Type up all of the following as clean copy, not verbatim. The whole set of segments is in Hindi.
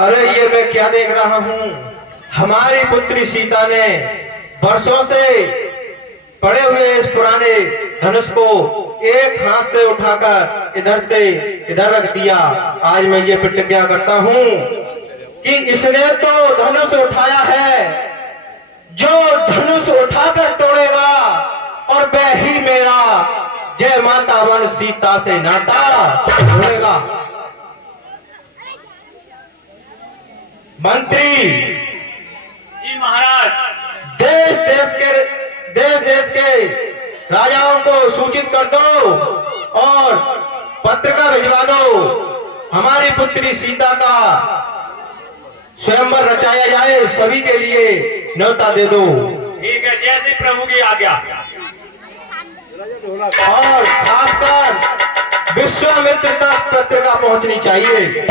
अरे ये मैं क्या देख रहा हूँ? हमारी पुत्री सीता ने वर्षों से पड़े हुए इस पुराने धनुष को एक हाथ से उठाकर इधर से इधर रख दिया। आज मैं ये प्रतिज्ञा करता हूँ कि इसने तो धनुष उठाया है, जो धनुष उठाकर तोड़ेगा और वह ही मेरा जय माता वन सीता से नाता तोड़ेगा। मंत्री जी महाराज, देश के राजाओं को सूचित कर दो और पत्रिका भिजवा दो। हमारी पुत्री सीता का स्वयंवर रचाया जाए, सभी के लिए न्योता दे दो। ठीक है, जैसे प्रभु की आज्ञा। और खासकर विश्वामित्र तक पत्रिका पहुंचनी चाहिए।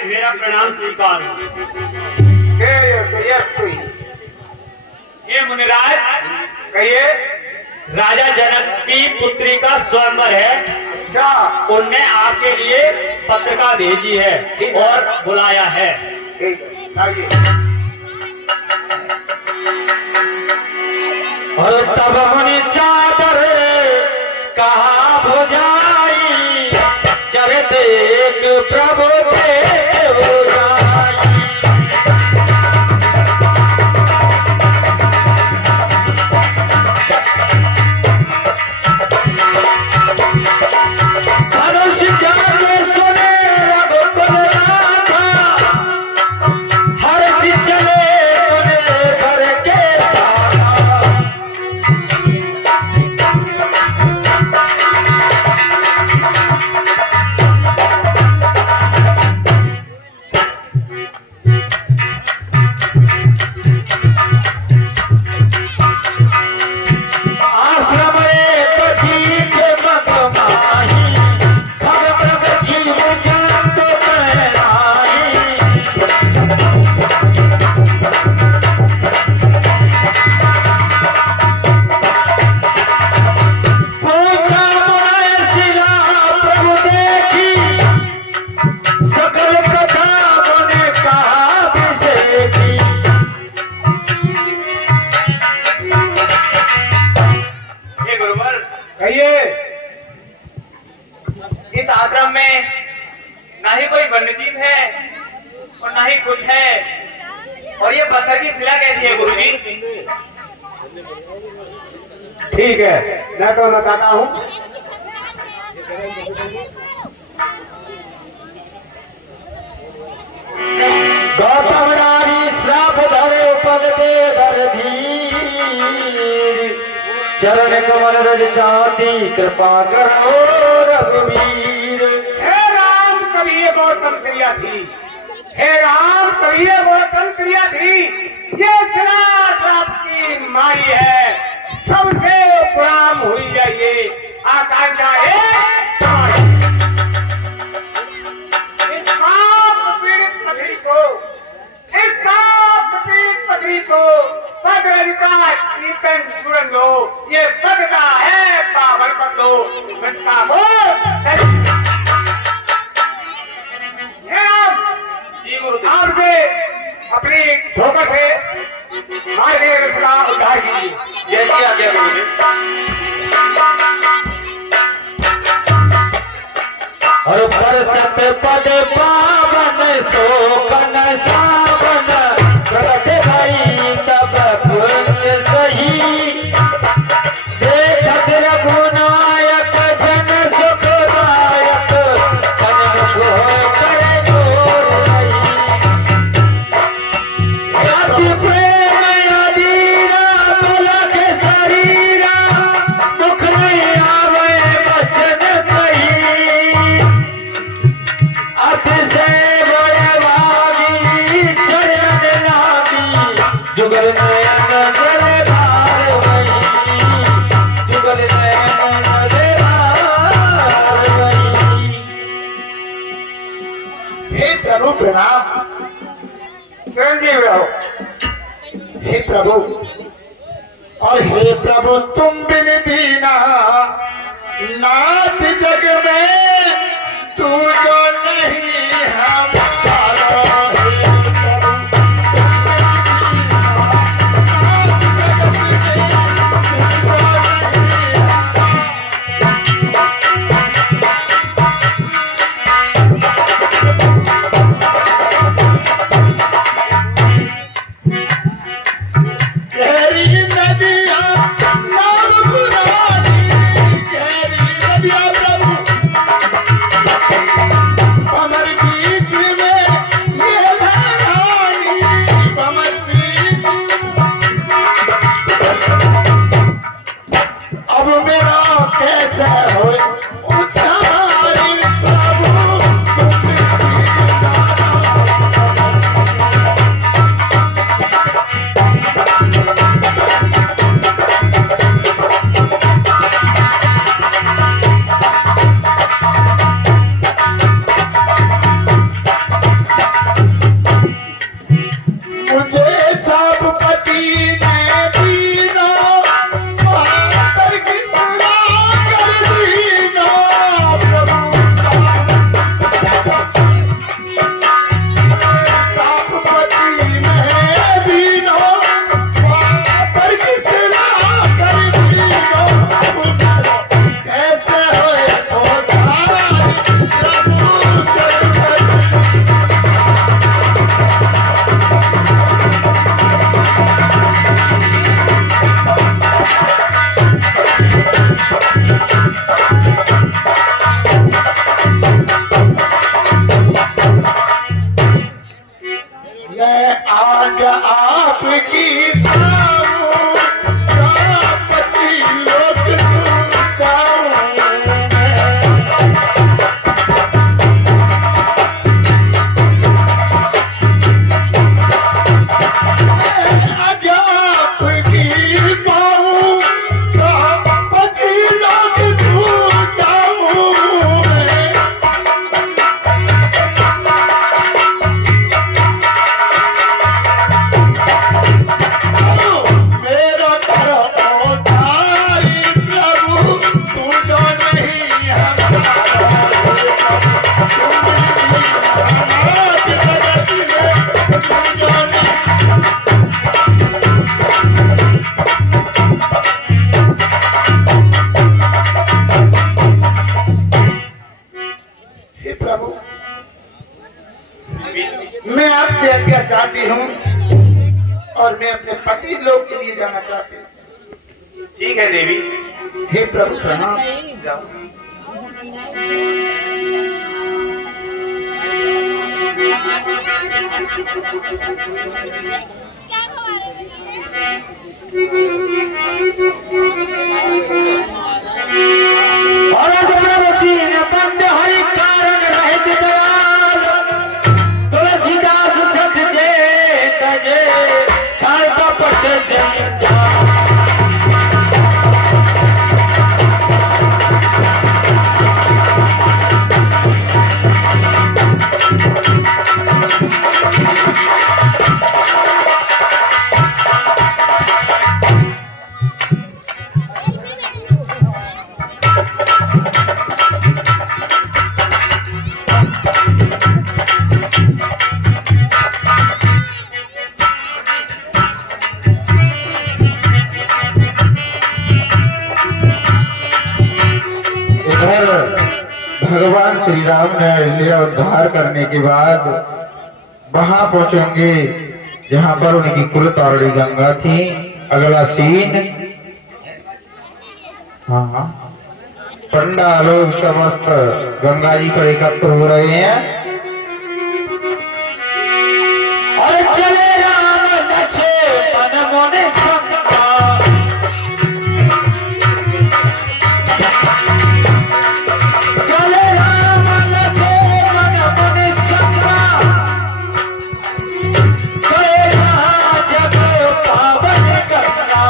मेरा प्रणाम स्वीकार। हे मुनिराज, कहिए। राजा जनक की पुत्री का स्वयंवर है। अच्छा, उनने आपके लिए पत्रिका भेजी है और बुलाया है। और तब मुनि चादर कहा भुजाई, चरित एक प्रभु इस आश्रम में ना ही कोई वन्यजीव है और ना ही कुछ है। और ये पत्थर की शिला कैसी है गुरुजी? ठीक है, मैं तो बताता हूँ। गौतम नारी श्राप धरे पद दे धर धीर, चरण कमल रज चाती कृपा करो रघुवीर। हे राम, कभी ये गौतम क्रिया थी। हे राम, कभी ये गौतम क्रिया थी। ये शिला श्राप की मारी है, सबसे गुलाम हुई जाइए। आकांक्षा है इस पाप पीड़ित पथरी को, इस पाप पीड़ित पथरी को पगड़ी का चिंतन छुड़न दो। ये बदता है पावन पतो मटका को। और बरसत पद पावन शोकन सावन प्रगट भई तब पुण्य सही देखत रघुनायक जन सुखदायक सन्मुख होकर जोर भई अति प्रेम अधीरा पलक शरीरा मुख नहीं आवे बचन कही अतिशय बड़े भागी चरण लागी जुगल नयन जल धार वही जुगल नयन जल धार वही। हे प्रभु प्रणाम। चिरंजीव रहो। हे प्रभु और हे प्रभु तुम बिन दीना नाथ जग में तू जो नहीं हमारा। हे प्रभु गहरी नदियाँ नाम पुरानी, गहरी नदियाँ प्रभु कमर बीच में ये लहरानी, कमर बीच अब मेरा कैसे हो उद्धारी प्रभु तुम मुझे सब पति ने दीना मातर की सला कर दीना प्रभु सब पति ने दीना मातर की सला कर दीना कैसे होए ओ प्रभु जग मैं आज्ञा आपकी पाऊं, पति लोक जाऊं मैं आज्ञा आपकी पाऊं, पति लोक जाऊं मेरा कर उधारी प्रभु तू जो नहीं हमारा। तुम मेरी अनाथ जगत में तू जो नहीं। हे प्रभु मैं आपसे आज्ञा चाहती हूँ और मैं अपने पति लोग के लिए जाना चाहती हूँ। ठीक है देवी, हे प्रभु प्रणाम। जाओ। और प्रभु ने बंद हरि कारण रहित दयाल तुलसीदास सच जे तजे छाड़ कपट जंजाल। भगवान श्री राम ने अयोध्या उद्धार करने के बाद वहां पहुंचेंगे जहां पर उनकी कुल तारड़ी गंगा थी। अगला सीन, हाँ, पंडा लोग समस्त गंगा जी पर एकत्र हो रहे हैं। और चले राम लक्ष्मण मुनि संगा, चले राम लक्ष्मण मुनि संगा, गए जहाँ जग पावन गंगा।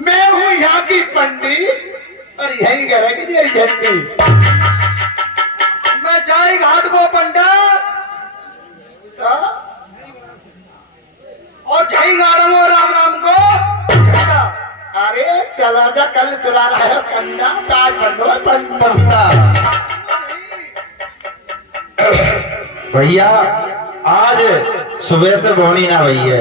मैं हूँ यहाँ की पंडित और यही गड़ेगी मेरी झंडी। मैं जाई घाट को पंडा और जाई गाड़ो राम राम को झंडा। अरे चला जा, कल चुरा रहा है कंडा, ताज बनो पंडा। भैया आज सुबह से बोनी ना भैया।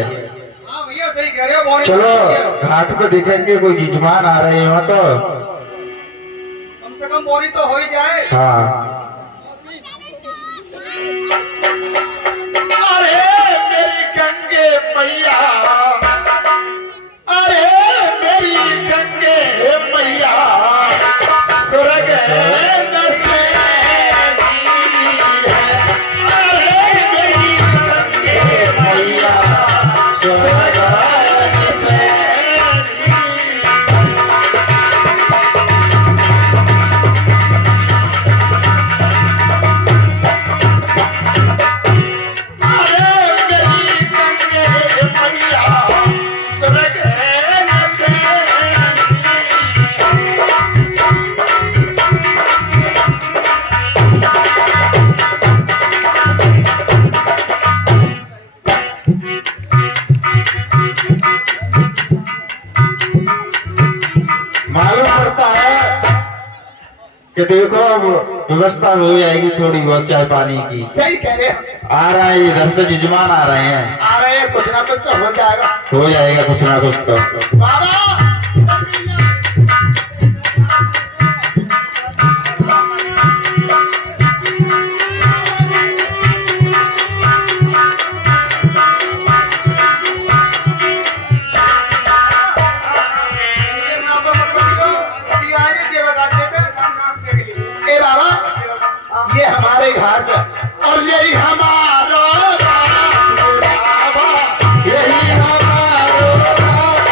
हाँ भैया सही कह रहे हो, बौनी चलो सही कह रहे हो। घाट पे देखेंगे कोई जिजमान आ रहे हो तो। कम से कम बौनी तो हो ही जाए। हाँ, अरे मेरी गंगे मैया, अरे मेरी गंगे मैया, स्वर्ग न से अरे मेरी गंगे मैया, स्वर्ग न से। मालूम पड़ता है कि देखो अब व्यवस्था हो जाएगी थोड़ी बहुत चाय पानी की। सही कह रहे हो। आ रहा है इधर से जिजमान आ रहे हैं, आ रहे हैं, कुछ ना कुछ तो हो जाएगा। हो जाएगा कुछ ना कुछ तो। बाबा ए बाबा, ये हमारे घाट और यही हमारा घाट बाबा, यही हमारो घाट,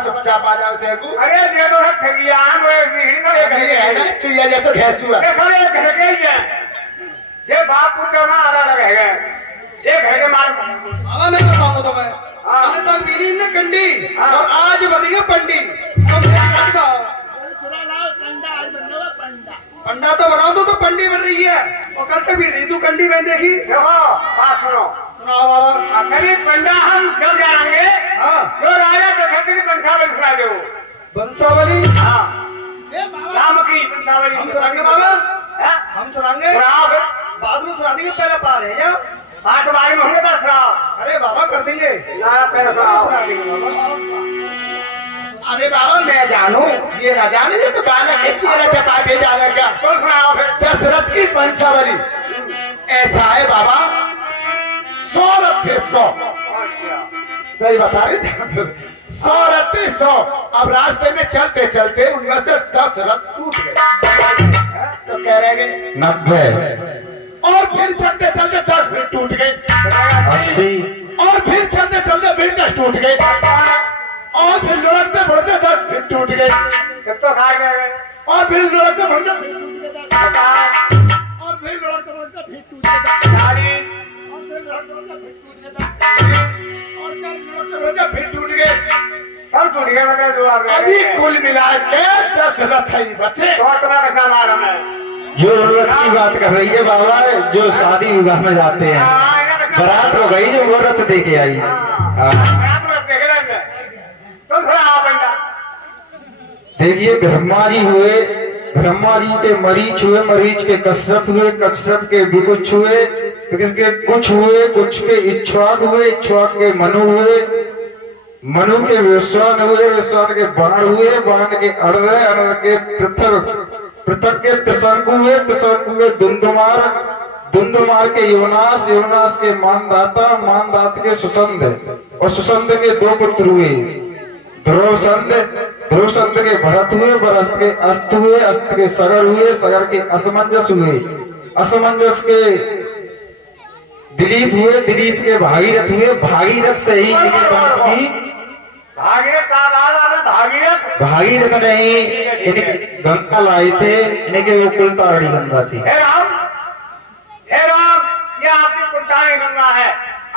चुपचाप आ जाओ थे को अरे ये तो सब ठगिया हम ये है ना चुया जैसे भैंसुआ ये सब एक घर के ही है ये बाप पुत्र ना आधा लगेगा ये घर के माल बाबा मैं बताऊं तुम्हें हाँ। पहले तो पीनी ने कंडी हाँ। और आज बनी है पंडी तो मेरी गाड़ी का पंडा तो बनाओ तो पंडी बन रही है और कल तक भी रीतू कंडी में देखी देखो बात सुनो सुनाओ बाबा असली पंडा हम सब जानेंगे हाँ जो राजा दशरथ की वंशावली सुना दे वो बंसावली हाँ राम की वंशावली हम सुनाएंगे बाबा हाँ? हम सुनाएंगे सुनाओ फिर। बाद में सुना देंगे पहले पा रहे हैं या हाँ तुम्हारी मोहल्ले का सुनाओ अरे बाबा कर देंगे ना पहले सुना सुनाओ देंगे बाबा अरे बाबा मैं जानू ये ना जाने ये तो बालक है चेहरा चपाटे जाने का तुम सुनाओ फिर दशरथ की वंशावली ऐसा है बाबा 100 रथ थे 100 अच्छा सही बता रहे थे 100 रथ थे 100 अब रास्ते में चलते चलते उनमें से 10 रथ टूट गए तो कह रहे गए 90 और फिर चलते चलते 10 फिर टूट गए 80 और फिर चलते चलते फिर 10 टूट गए और फिर लुढ़कते बढ़ते 10 फिर टूट गए जब तो साथ में गए और फिर लुढ़कते बढ़ते फिर टूट गए 50 और फिर लुढ़कते बढ़ते फिर टूट गए 40 और फिर लुढ़कते बढ़ते फिर टूट गए और चल लुढ़कते बढ़ते फिर टूट गए सब टूट गए मतलब जो आप अभी कुल मिला के 10 रथ ही बचे तो तुम्हारा कैसा मालूम है जो औरत की बात कर रही है बाबा जो शादी विवाह में जाते हैं हाँ, इन्हें कैसा बारात हो गई जो वो रथ दे के आई हाँ। बरात में देख रहे हैं तुम थोड़ा आप बंदा देखिए ब्रह्मा जी के मरीच हुए मरीच के कश्यप हुए कश्यप के विकुछ हुए के कुछ हुए कुछ के इक्ष्वाक हुए इक्ष्वाक के मनु हुए मनु के विश्वान हुए विश्वान के बाण हुए बाण के अड़र अड़र के पृथक पृथक के त्रिशंकु हुए त्रिशंकु के धुंधुमार धुंधुमार के योनास योनास के मानदाता मानदात के सुसंध और सुसंध के 2 पुत्र हुए ध्रुव संत के भरत हुए भरत के अस्त हुए अस्त के सगर हुए सगर के असमंजस हुए असमंजस के दिलीप हुए दिलीप के भागीरथ हुए भागीरथ से ही इनके वंश की भागीरथ का नाम आपने भागीरथ भागीरथ नहीं इनके गंगा लाए थे इनके वो कुलतारणी गंगा थी हे राम ये आपकी कुलतानी गंगा है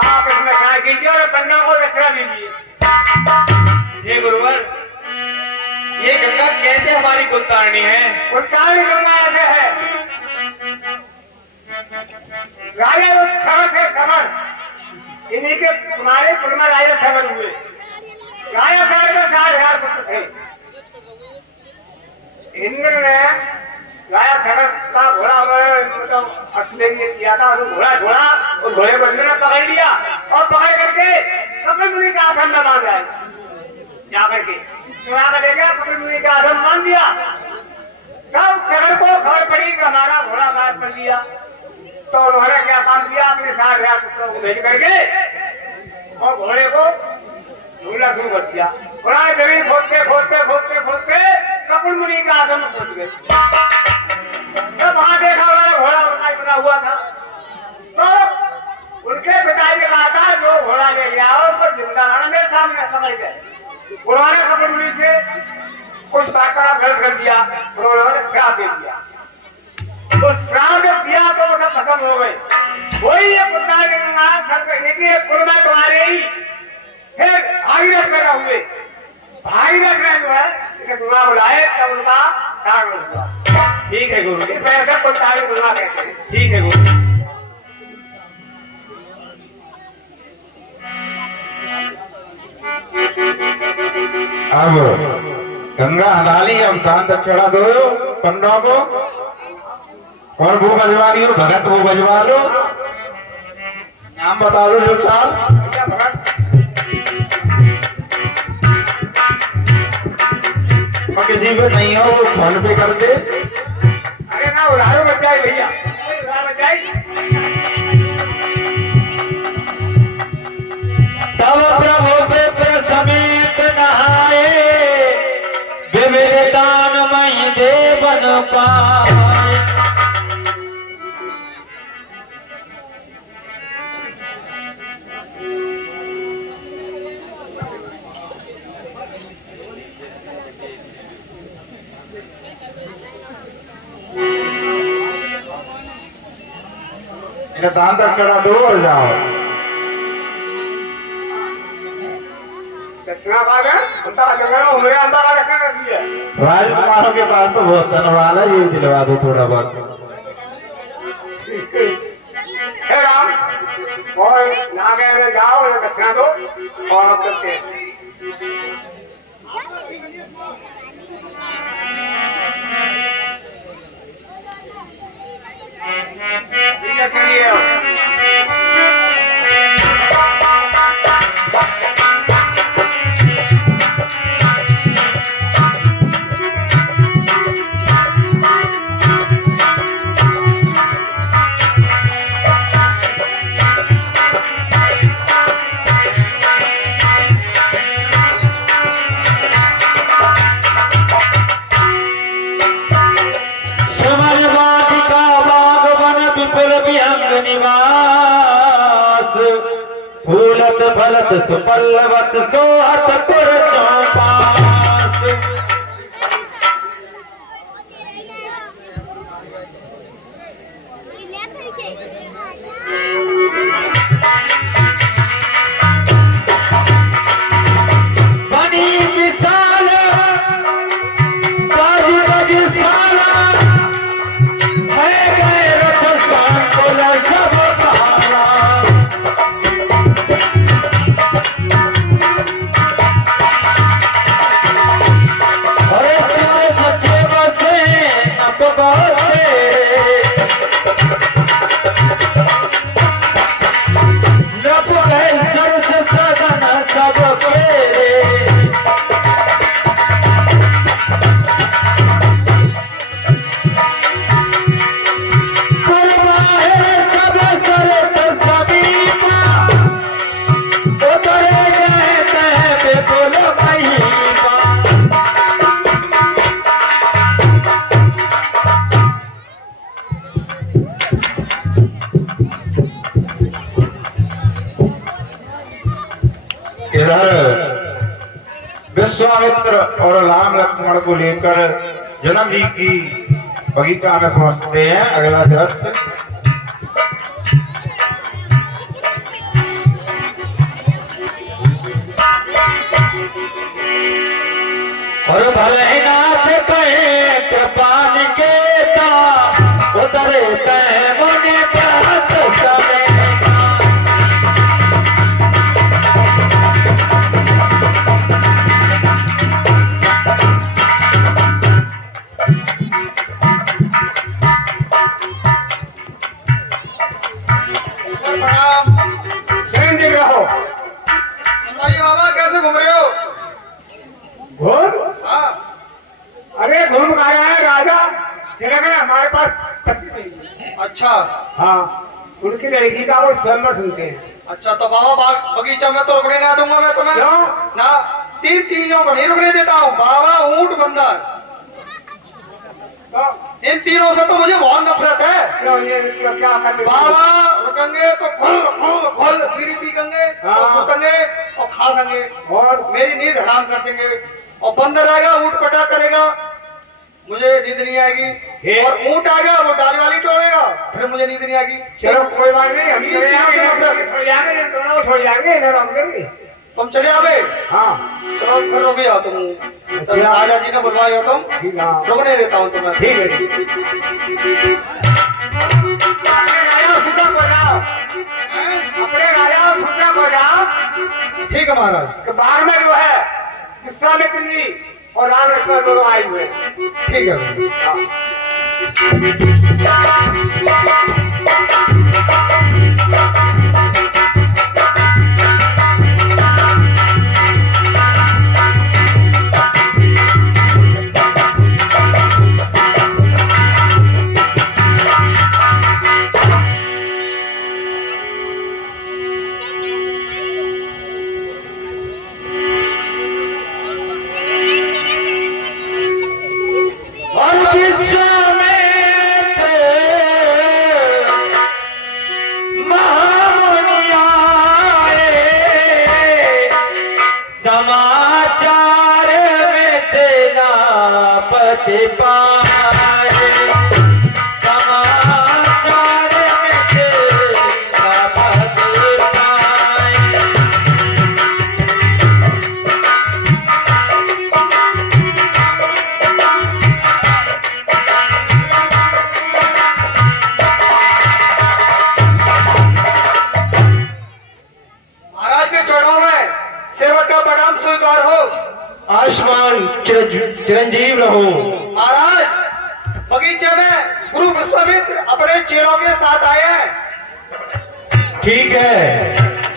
आप इसमें क्या कीजिए और बंदा को दक्षिणा दीजिए हे गुरुवर ये गंगा कैसे हमारी कुलतारणी है कुलतानी गंगा ऐसे है राजा जो समर थे समर इन्हीं के तुम्हारे कुल में राजा समर हुए राजा समर में 60,000 पुत्र थे इंद्र ने राजा समर का घोड़ा मतलब ऑस्ट्रेलिया किया था उसने घोड़ा छोड़ा और घोड़े को इंद्र ने पकड़ लिया और पकड़ करके कपिल मुनि का आश्रम में बांध आए जा करके चुरा कर ले गया कपिल मुनि का आश्रम मान दिया तब समर को खबर पड़ी कि हमारा घोड़ा गायब कर लिया तो उन्होंने क्या काम किया अपने 60,000 पुत्रों को भेज करके और घोड़े को ढूंढना शुरू कर दिया उन्होंने जमीन खोदते खोदते खोदते खोदते कपिल मुनि का आश्रम में पहुंच गए जब वहां देखा उन्होंने घोड़ा उनका बना हुआ था तो उनके पिताजी ने कहा था जो घोड़ा ले गया उसको जिंदा लाना मेरे सामने पकड़ के उन्होंने कपिल मुनि से कुछ बात का गलत कर दिया उन्होंने श्राप दे दिया तो श्राप जब दिया तो वो सब खत्म हो गए वही ये पुत्र के गंगा सब कहने की कुल में तुम्हारे ही फिर भागीरथ पैदा हुए भागीरथ ने जो है इसे गुरुआ बुलाए तब उनका कारण हुआ ठीक है गुरु इस वजह से कुलतानी गुरुआ कहते हैं ठीक है गुरु अब गंगा हदाली अब दान दक्षिणा दो पंडों को और वो बजवानी हो भगत वो बजवा लो नाम बता दो जो चार भैया भगत और किसी पे नहीं हो वो फोन पे कर दे अरे ना उधारो बचाई भैया उधार बचाई तब प्रभु विप्र समेत नहाए विविध दानमय देवन पाए इन्हें दान तक करा दो और जाओ। दक्षिणा का है अंता जगह उन्हें अंता का दक्षिणा दी है। राजकुमारों के पास तो बहुत धनवान है, ये दिलवा दो थोड़ा बहुत। हे राम और यहाँ गए जाओ उन्हें दक्षिणा दो और हम चलते हैं। ठीक है चलिए फूलत फलत सुपल्लवत सोहत पुर चौपास। बनी विशाल बाज बज साला है गए रथ सांकुल सब काला। अरे सुने सचे बसे अब बहुते नप गए सर से सदन सब पेरे। कुलबाहिर सब सरत समीपा उतरे गए तह विपुल महिमा। इधर विश्वामित्र और राम लक्ष्मण को लेकर जनक जी की बगीचा में पहुंचते हैं। अगला दृश्य और भले ही नाथ कहे कृपान के उतरे तय मुनि बहुत समय। बाबा कैसे घूम रहे हो? घूम हाँ अरे घूम कर आया राजा चले गए हमारे पास पत्नी नहीं है। अच्छा हाँ उनकी लड़की का वो स्वयंवर सुनते हैं। अच्छा तो बाबा बगीचा में तो रुकने ना दूंगा मैं तुम्हें। क्यों? ना तीन तीनों को नहीं रुकने देता हूँ। बाबा ऊंट बंदर तो इन तीनों से तो मुझे बहुत नफरत है। क्यों ये क्या करने बाबा रुकेंगे तो खुल खुल खुल बीड़ी पीकेंगे हाँ। और सुतेंगे और खा सकेंगे और मेरी नींद हराम कर देंगे। और बंदर आएगा ऊंट पटा करेगा मुझे नींद नहीं आएगी। और ऊंट आएगा वो डाली वाली तोड़ेगा फिर मुझे नींद नहीं आएगी। चलो कोई बात नहीं हम ये चले चीज़ से नफरत है। छोड़ जाएंगे जब दोनों को छोड़ जाएंगे इधर हम करेंगे। तुम चले आओगे? हाँ चलो फिर रुक जाओ तुम। अच्छा। राजा जी ने बुलवाया हो तुम ठीक है हाँ। रुकने देता हूँ तुम्हें। ठीक है अपने राजा को सूचना पहुंचाओ। अपने राजा को सूचना पहुंचाओ ठीक है महाराज। कि बाहर में जो है विश्वामित्र जी और राम लक्ष्मण दोनों आए हुए हैं। ठीक है समाचार में तेरा पति पाए। समाचार में तेरा आयुष्मान चिरंजीव रहो। महाराज, बगीचे में गुरु विश्वामित्र अपने चेलों के साथ आए हैं। ठीक है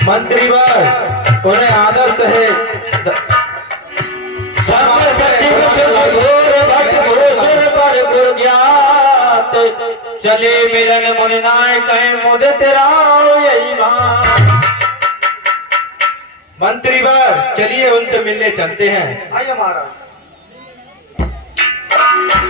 मंत्रीवर, उन्हें आदर से सर्व सचिव घोर भट घोषर पर गुर ज्ञात, चले मिलन मुनि नाय कहे मुद तेरा यही बात। मंत्रीवर, चलिए उनसे मिलने चलते हैं। आइए महाराज।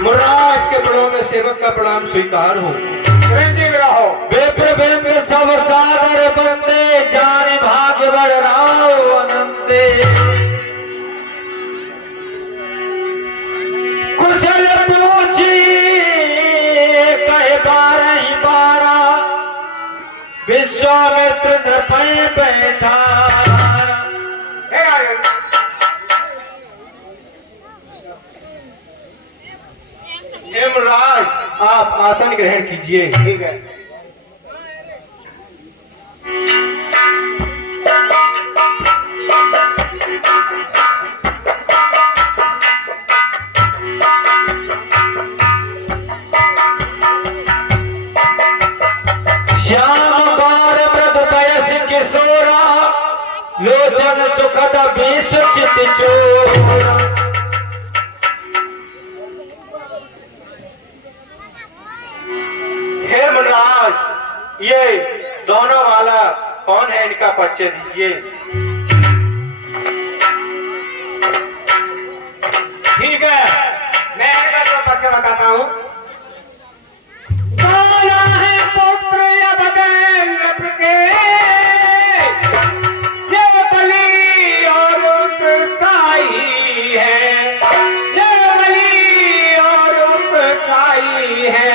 मुर्राज के प्रणाम में सेवक का प्रणाम स्वीकार हो। चिरंजीव रहो। विप्र बिंब सब सागर बंदे, जान भाग्य बड़ राव अनंते। कुशल पूछी कहे 12 विश्वामित्र नृपय बैठा। हे राजन, हेमराज, आप आसन ग्रहण कीजिए। ठीक है। श्याम गौर मृद पयस किशोरा, लोचन सुखद बीस चित चोरा। हेमराज, ये दोनों वाला कौन है, इनका परिचय दीजिए। ठीक है, मैं इनका तो परिचय बताता हूँ। कौन है पुत्र यमदेव के, ये बलि और उत्साही है, ये बलि और उत्साही है।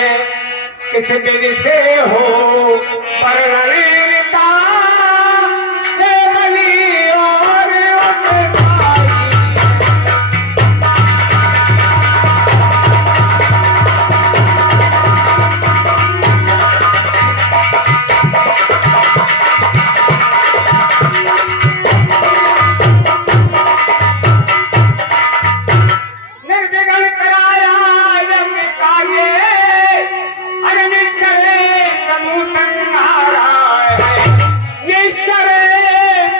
किस विधि से हो परिणिता, ये बलि और उत्साही। निर्विघ्न कराया यज्ञ कार्य, अरे निश्चरे समूह संहारा है, निश्चरे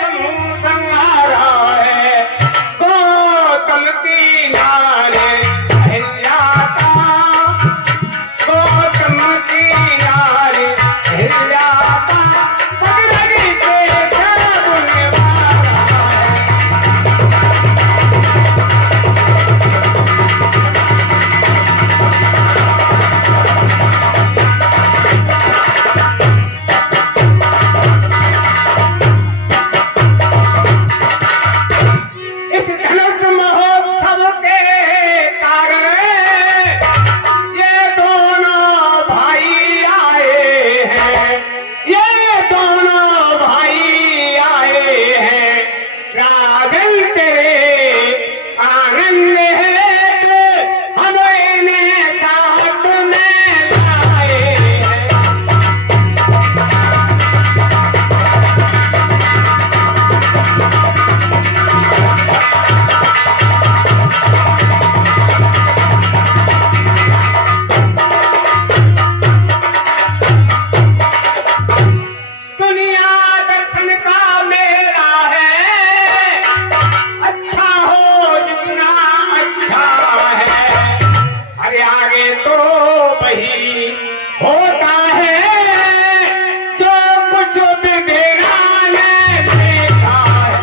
समूह संहारा है। गौतम की नारे अहिल्याता, गौतम की नारे अहिल्याता, पगड़ी से गुण वारा है। इस धनुष महोत्सव के कारण ये दोनों भाई आए हैं, ये दोनों भाई आए हैं। राजन तेरे आनंद है, हम इन्हें साथ में लाए हैं। दुनिया दर्शन का मेरा है, अच्छा हो जितना अच्छा है। अरे आगे तो वही होता है, जो कुछ बिगड़ा ने देखा है।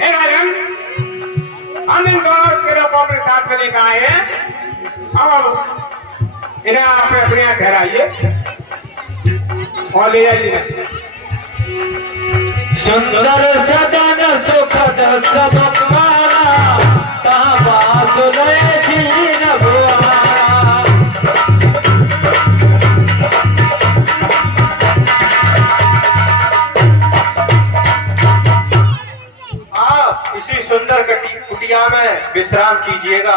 हे राजन, हम इन दोनों चेलों को अपने साथ में लेकर आए हैं। अब इन्हें आप अपने यहाँ ठहराइए और ले जाइए। सुंदर सदन सुखद सब पारा, कहाँ बास लय दीन भुआरा। आप इसी सुंदर कुटिया में विश्राम कीजिएगा।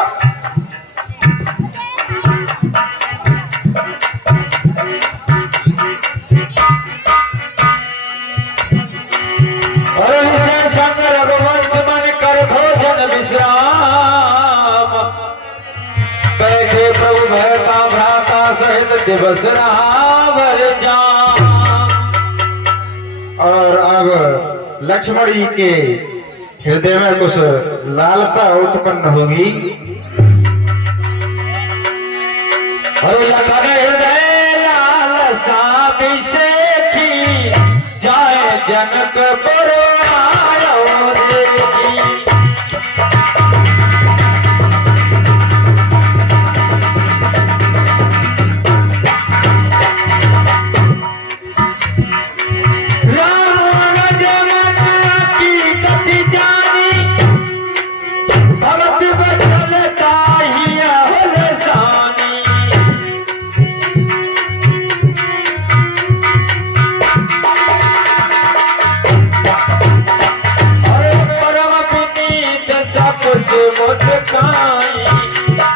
और विशेष संग रघुवंश मन कर भोजन विश्राम, बैठे प्रभु भरता भ्राता सहित दिवस रावर जाम। और अब लक्ष्मण जी के हृदय में कुछ लालसा उत्पन्न होगी। और लखन हृदय लालसा विषेखी, जाए जनकपुर आयो देखी।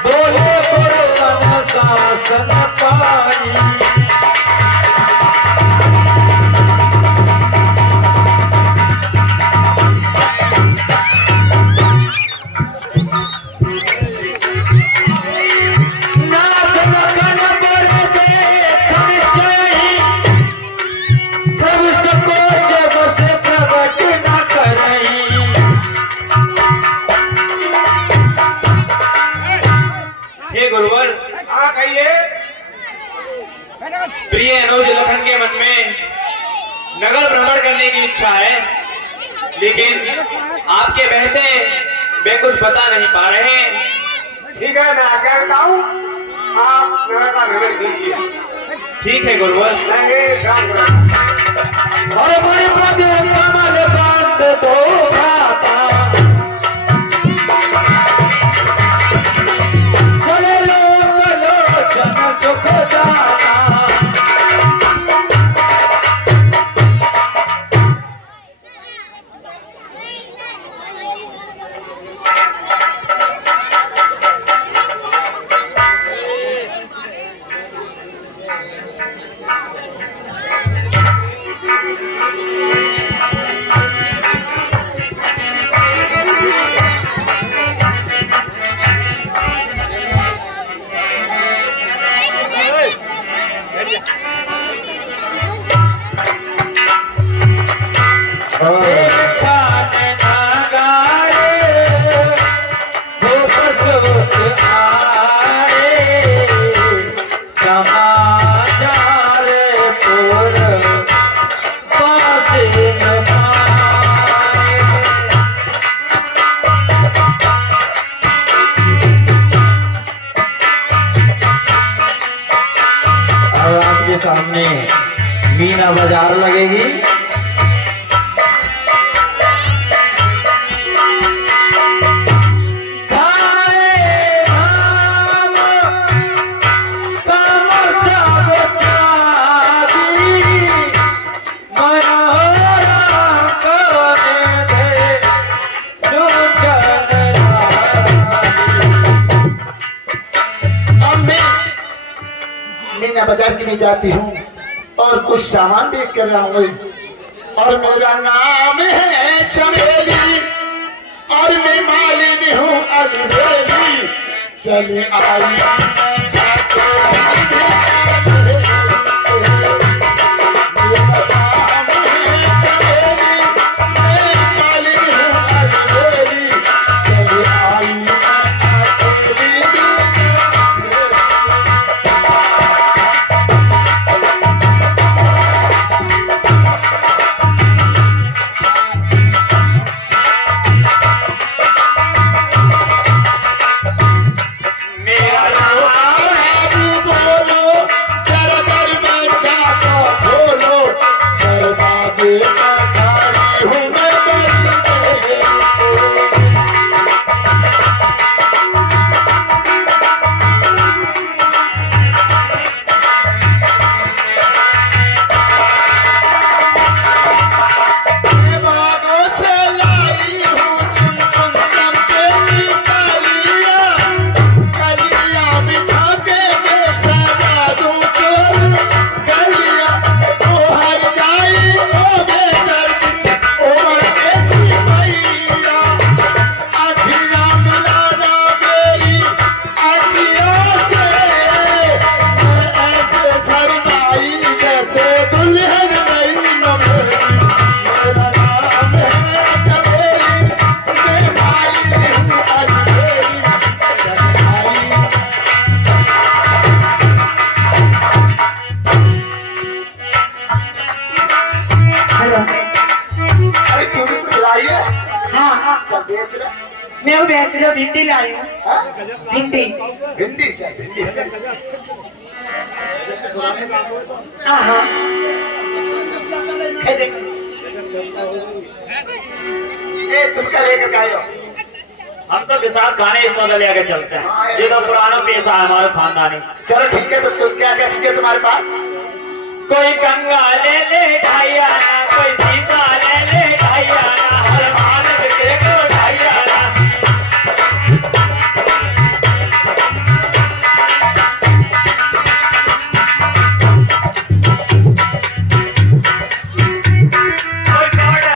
बोले पुरवन शासन पाई। नाथ लखन बर देखन चाही, प्रभु सकोच बस प्रगट न करई। हे गुरुवर, हाँ कहिए। प्रिय अनुज लखन के मन में नगर भ्रमण करने की इच्छा है, लेकिन आपके बह से वे कुछ बता नहीं पा रहे। ठीक है, मैं आज्ञा करता हूँ, आप नगर का भ्रमण कीजिए। ठीक है गुरुवर। मैं शाम को और बड़े पद कमल बंद दो भ्राता, चले लोक लोचन सुख दाता। सामने मीना बाजार लगेगी। मीना बाजार के लिए जाती हूँ और कुछ सामान देख कर आऊंगी। और मेरा नाम है चमेली और मैं मालिनी हूँ अलबेली। चले आई मेरा नाम चल बेच ले। मैं वो बेच लो भिंडी लाई हूँ हाँ? भिंडी भिंडी चल भिंडी। हाँ ए तुम क्या लेकर आए हो? हम तो विशाल खाने इस वक्त लेके चलते हैं, ये तो पुराना पेशा है हमारा खानदानी। चलो ठीक है, तो क्या क्या चीजें तुम्हारे पास? कोई कंगा ले ले ढाई आना, कोई सीसा ले ले ढाई आना,